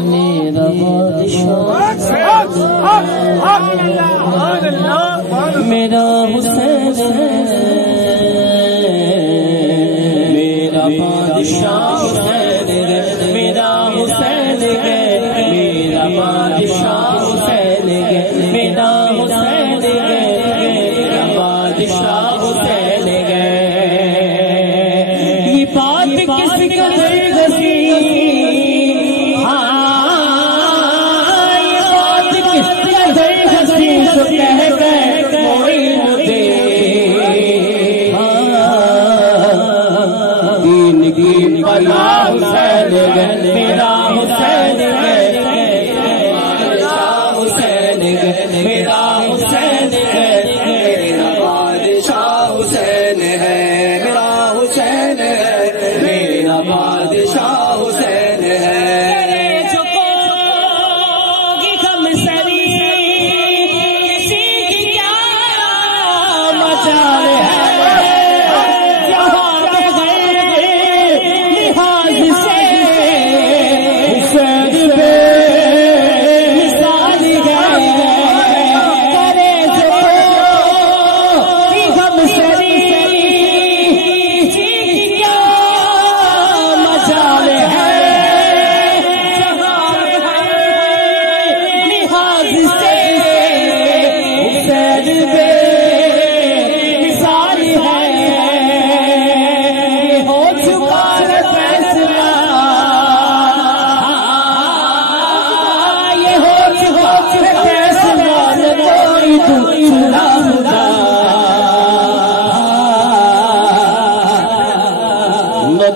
میرا بادشاہ میرا حسین میرا بادشاہ حسین میرا حسین میرا بادشاہ حسین میرا حسین میرا بادشاہ حسین یہ بات کس قدر گسی میرا حسین میرا حسین میرا بادشاہ حسین ہے میرا حسین میرا بادشاہ حسین ہے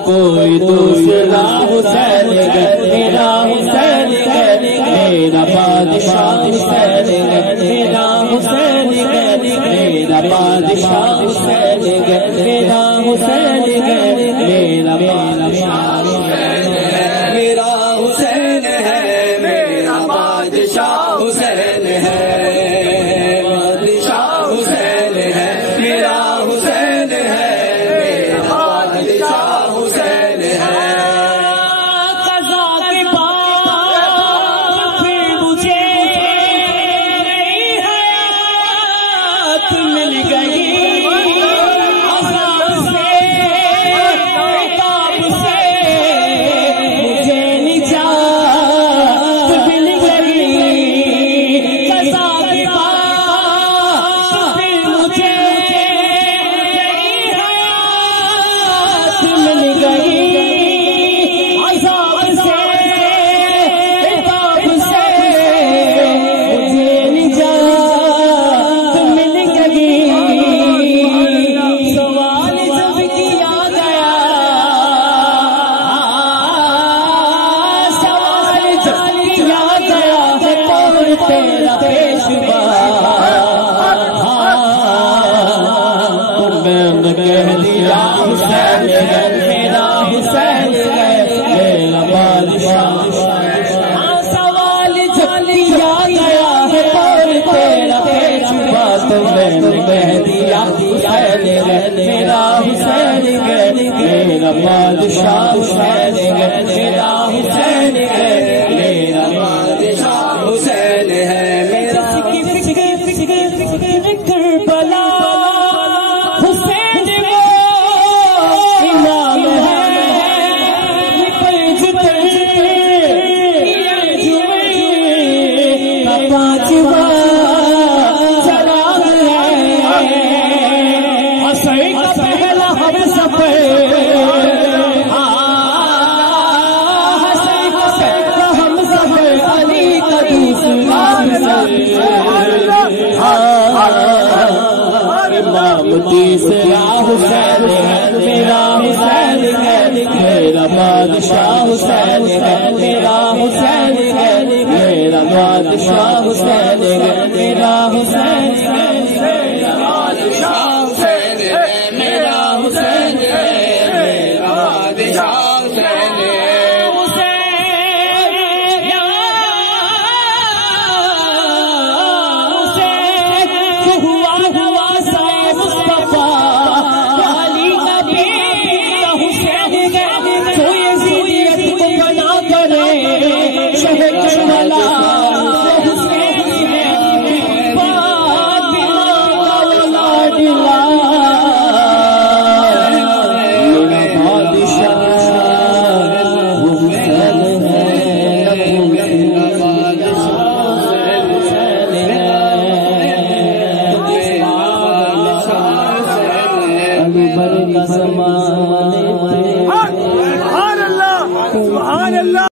کوئی دوسرا حسین میرا حسین میرا بادشاہ حسین میرا حسین میرا بادشاہ حسین میرا حسین میرا بادشاہ میرا حسین ہے میرا بادشاہ حسین ہے بادشاہ حسین ہے میرا حسین ہے میرا حسین میرا بادشاہ حسین میرا حسین میرا بادشاہ حسین ہے میرا کربلا حسین وہ امام ہے پانچواں تیسرا حسین میرا حسین میرا بادشاہ حسین میرا حسین میرا بادشاہ حسین میرا حسین میرا بادشاہ حسین میرا حسین میرا بادشاہ آسمان